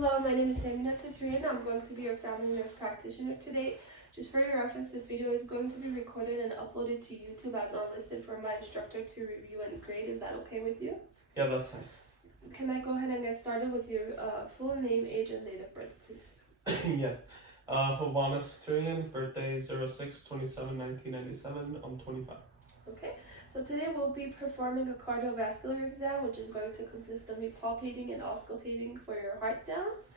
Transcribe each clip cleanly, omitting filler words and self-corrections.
Hello, my name is Hermine Tsaturyan. I'm going to be your family nurse practitioner today. Just for your reference, this video is going to be recorded and uploaded to YouTube as unlisted for my instructor to review and grade. Is that okay with you? Yeah, that's fine. Can I go ahead and get started with your full name, age, and date of birth, please? Yeah. Hermine Tsaturyan, birthday 06/27/1997. I'm 25. Okay, so today we'll be performing a cardiovascular exam, which is going to consist of me palpating and auscultating for your heart sounds.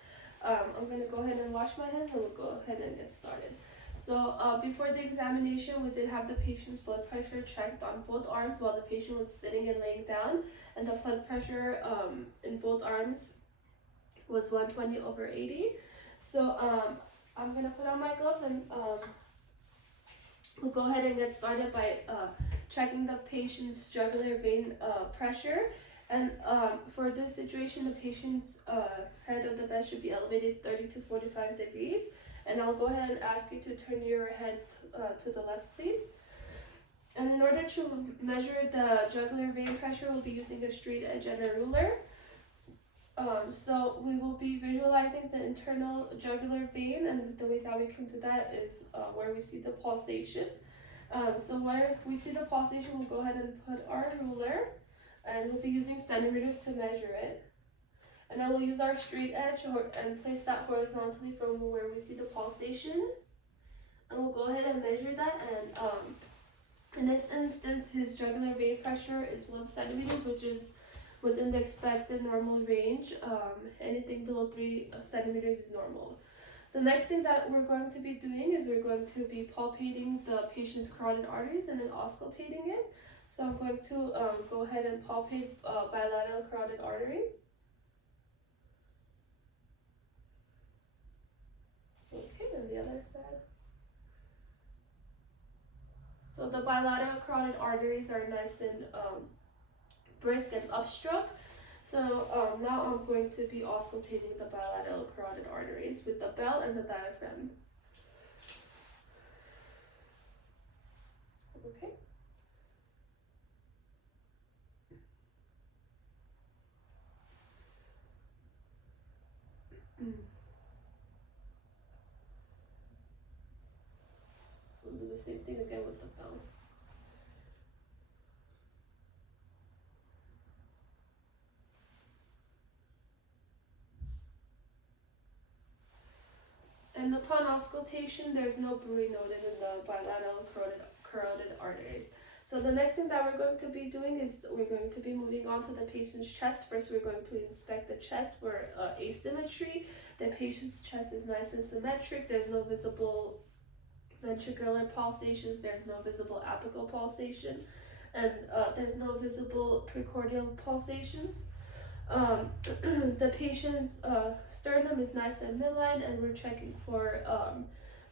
I'm going to go ahead and wash my hands and we'll go ahead and get started. So before the examination, we did have the patient's blood pressure checked on both arms while the patient was sitting and laying down, and the blood pressure in both arms was 120/80. So I'm going to put on my gloves and we'll go ahead and get started by checking the patient's jugular vein pressure. And for this situation, the patient's head of the bed should be elevated 30 to 45 degrees. And I'll go ahead and ask you to turn your head to the left, please. And in order to measure the jugular vein pressure, we'll be using a straight edge and a ruler. So we will be visualizing the internal jugular vein, and the way that we can do that is where we see the pulsation. So where we see the pulsation, we'll go ahead and put our ruler, and we'll be using centimeters to measure it. And then we'll use our straight edge and place that horizontally from where we see the pulsation. And we'll go ahead and measure that. And in this instance, his jugular vein pressure is 1 centimeter, which is within the expected normal range. Anything below 3 centimeters is normal. The next thing that we're going to be doing is we're going to be palpating the patient's carotid arteries and then auscultating it. So I'm going to go ahead and palpate bilateral carotid arteries. Okay, and the other side. So the bilateral carotid arteries are nice and brisk and upstruck. So now I'm going to be auscultating the bilateral carotid arteries with the bell and the diaphragm. Okay. We'll do the same thing again with the bell. And upon auscultation, there's no bruit noted in the bilateral carotid arteries. So the next thing that we're going to be doing is we're going to be moving on to the patient's chest. First, we're going to inspect the chest for asymmetry. The patient's chest is nice and symmetric. There's no visible ventricular pulsations. There's no visible apical pulsation. And there's no visible precordial pulsations. The patient's sternum is nice and midline, and we're checking for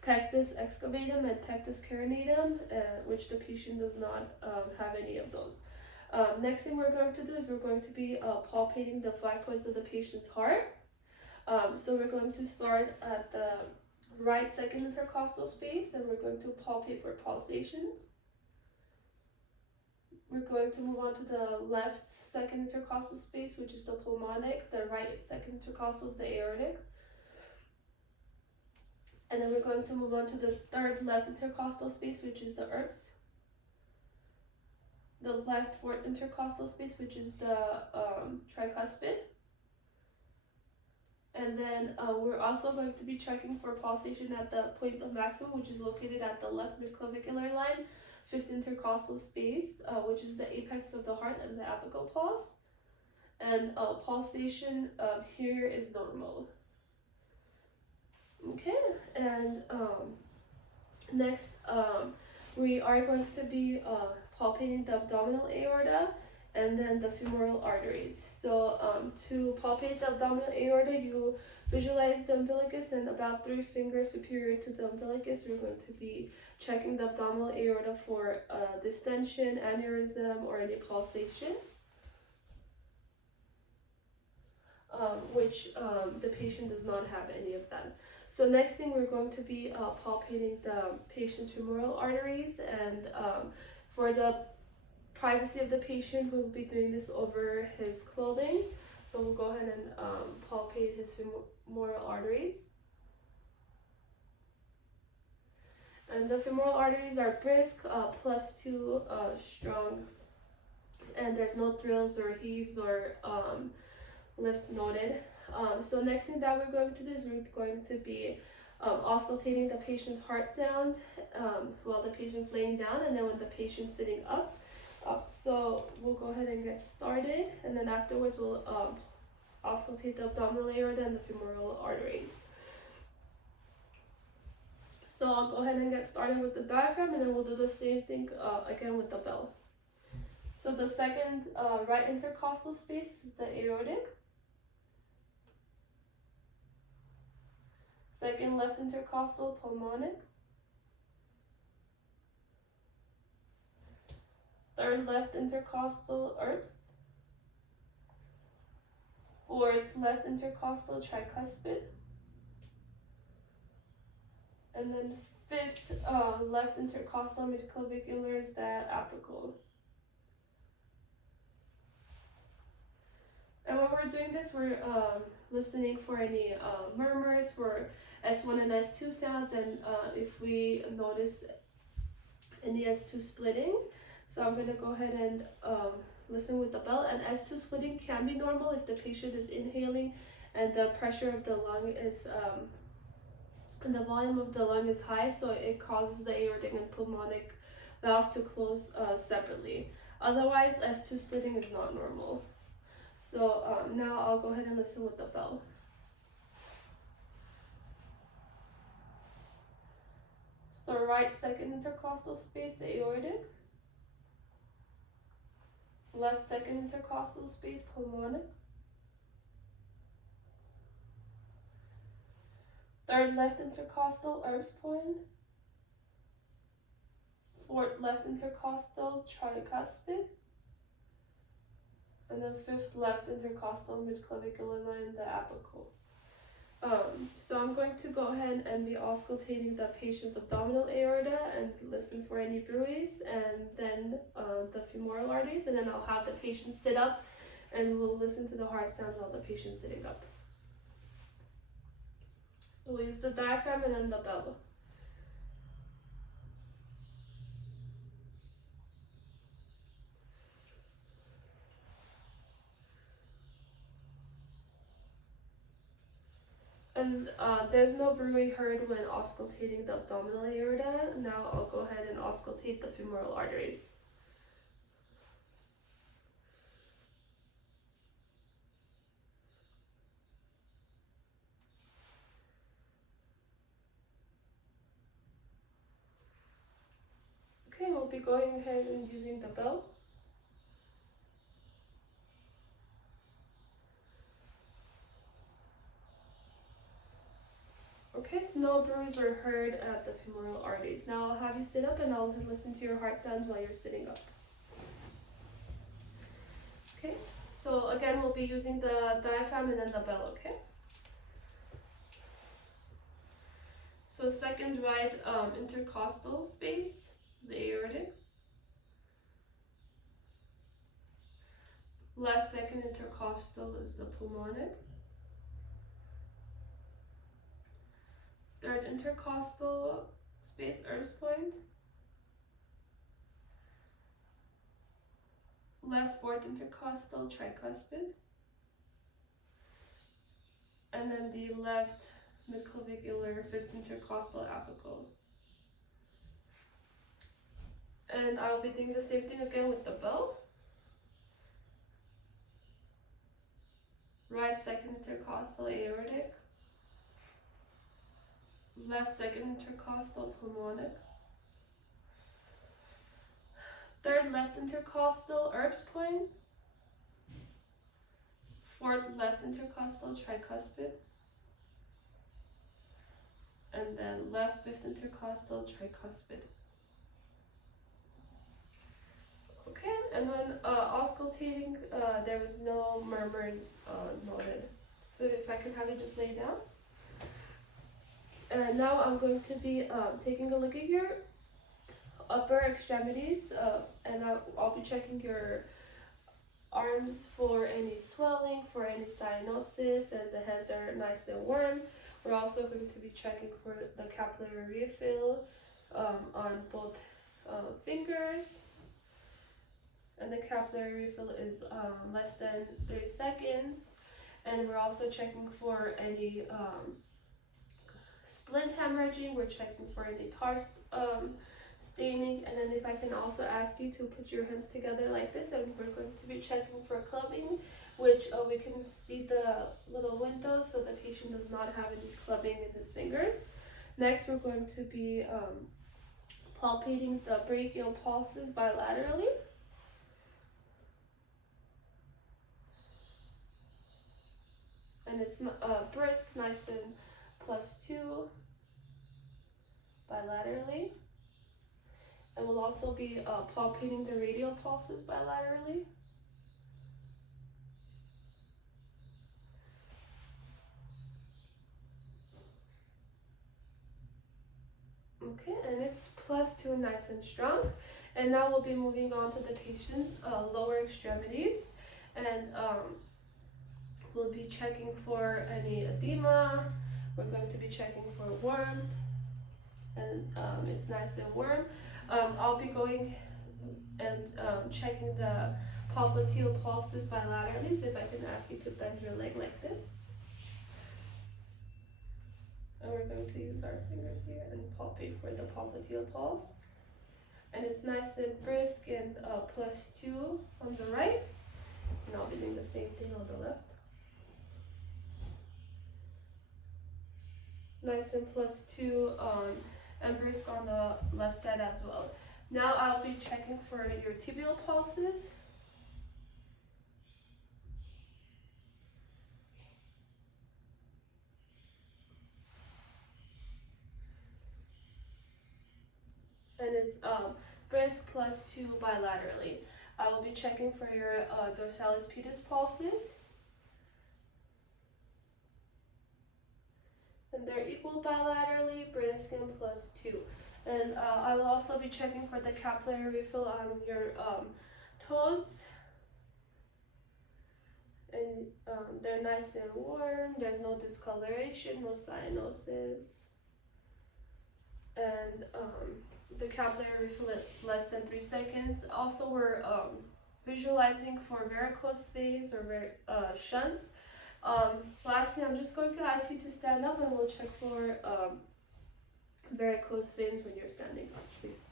pectus excavatum and pectus carinatum, which the patient does not have any of those. Next thing we're going to do is we're going to be palpating the 5 points of the patient's heart. So we're going to start at the right second intercostal space, and we're going to palpate for pulsations. We're going to move on to the left second intercostal space, which is the pulmonic. The right second intercostal is the aortic. And then we're going to move on to the third left intercostal space, which is the ERPS. The left fourth intercostal space, which is the tricuspid. And then we're also going to be checking for pulsation at the point of maximum, which is located at the left midclavicular line, fifth intercostal space, which is the apex of the heart and the apical pulse. And pulsation here is normal. Okay, and next we are going to be palpating the abdominal aorta and then the femoral arteries. So to palpate the abdominal aorta, you visualize the umbilicus, and about 3 fingers superior to the umbilicus, we're going to be checking the abdominal aorta for distension, aneurysm, or any pulsation, which the patient does not have any of that. So next thing, we're going to be palpating the patient's femoral arteries, and for the privacy of the patient, we'll be doing this over his clothing. So we'll go ahead and palpate his femoral arteries. And the femoral arteries are brisk, +2 strong, and there's no thrills or heaves or lifts noted. So next thing that we're going to do is we're going to be auscultating the patient's heart sound while the patient's laying down, and then when the patient's sitting up. So we'll go ahead and get started, and then afterwards we'll auscultate the abdominal aorta and the femoral arteries. So I'll go ahead and get started with the diaphragm, and then we'll do the same thing again with the bell. So the second right intercostal space is the aortic. Second left intercostal pulmonic. Third left intercostal ERPS. Fourth left intercostal tricuspid. And then fifth left intercostal midclavicular is that apical. And when we're doing this, we're listening for any murmurs, for S1 and S2 sounds, and if we notice any S2 splitting. So I'm going to go ahead and listen with the bell. And S2 splitting can be normal if the patient is inhaling and the pressure of the lung is, and the volume of the lung is high, so it causes the aortic and pulmonic valves to close separately. Otherwise, S2 splitting is not normal. So now I'll go ahead and listen with the bell. So right second intercostal space, aortic. Left second intercostal space, pulmonic. Third left intercostal, ERPS point. Fourth left intercostal, tricuspid. And then fifth left intercostal midclavicular line, the apical. So I'm going to go ahead and be auscultating the patient's abdominal aorta and listen for any bruits, and then the femoral arteries, and then I'll have the patient sit up and we'll listen to the heart sounds while the patient's sitting up. So we'll use the diaphragm and then the bell. And there's no bruit heard when auscultating the abdominal aorta. Now I'll go ahead and auscultate the femoral arteries. Okay, we'll be going ahead and using the bell. Okay, so no bruits were heard at the femoral arteries. Now I'll have you sit up and I'll listen to your heart sounds while you're sitting up. Okay, so again we'll be using the diaphragm and then the bell, okay? So second right intercostal space, the aortic. Left second intercostal is the pulmonic. Third intercostal space, ERPS point. Left fourth intercostal, tricuspid. And then the left midclavicular fifth intercostal apical. And I'll be doing the same thing again with the bell. Right second intercostal, aortic. Left second intercostal, pulmonic. Third left intercostal, ERPS point. Fourth left intercostal, tricuspid. And then left fifth intercostal, tricuspid. Okay, and when auscultating, there was no murmurs noted. So if I can have you just lay down. And now I'm going to be taking a look at your upper extremities, and I'll be checking your arm arms for any swelling, for any cyanosis, and the hands are nice and warm. We're also going to be checking for the capillary refill on both fingers. And the capillary refill is less than 3 seconds. And we're also checking for any splint hemorrhaging. We're checking for any tar staining. And then if I can also ask you to put your hands together like this, and we're going to be checking for clubbing, which we can see the little window so the patient does not have any clubbing in his fingers. Next, we're going to be palpating the brachial pulses bilaterally. And it's brisk, nice and +2 bilaterally. And we'll also be palpating the radial pulses bilaterally. Okay, and it's +2, nice and strong. And now we'll be moving on to the patient's lower extremities. And we'll be checking for any edema. We're going to be checking for warmth, and it's nice and warm. I'll be going and checking the popliteal pulses bilaterally. So if I can ask you to bend your leg like this. And we're going to use our fingers here and palpate for the popliteal pulse. And it's nice and brisk and +2 on the right. And I'll be doing the same thing on the left. Nice and +2 and brisk on the left side as well. Now I'll be checking for your tibial pulses. And it's brisk +2 bilaterally. I will be checking for your dorsalis pedis pulses. And they're equal bilaterally, brisk and +2. And I will also be checking for the capillary refill on your toes. And they're nice and warm, there's no discoloration, no cyanosis. And the capillary refill is less than 3 seconds. Also, we're visualizing for varicose veins or shunts. Lastly, I'm just going to ask you to stand up and we'll check for varicose veins when you're standing up, please.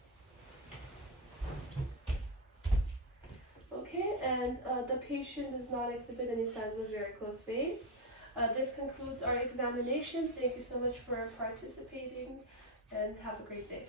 Okay, and the patient does not exhibit any signs of varicose veins. This concludes our examination. Thank you so much for participating and have a great day.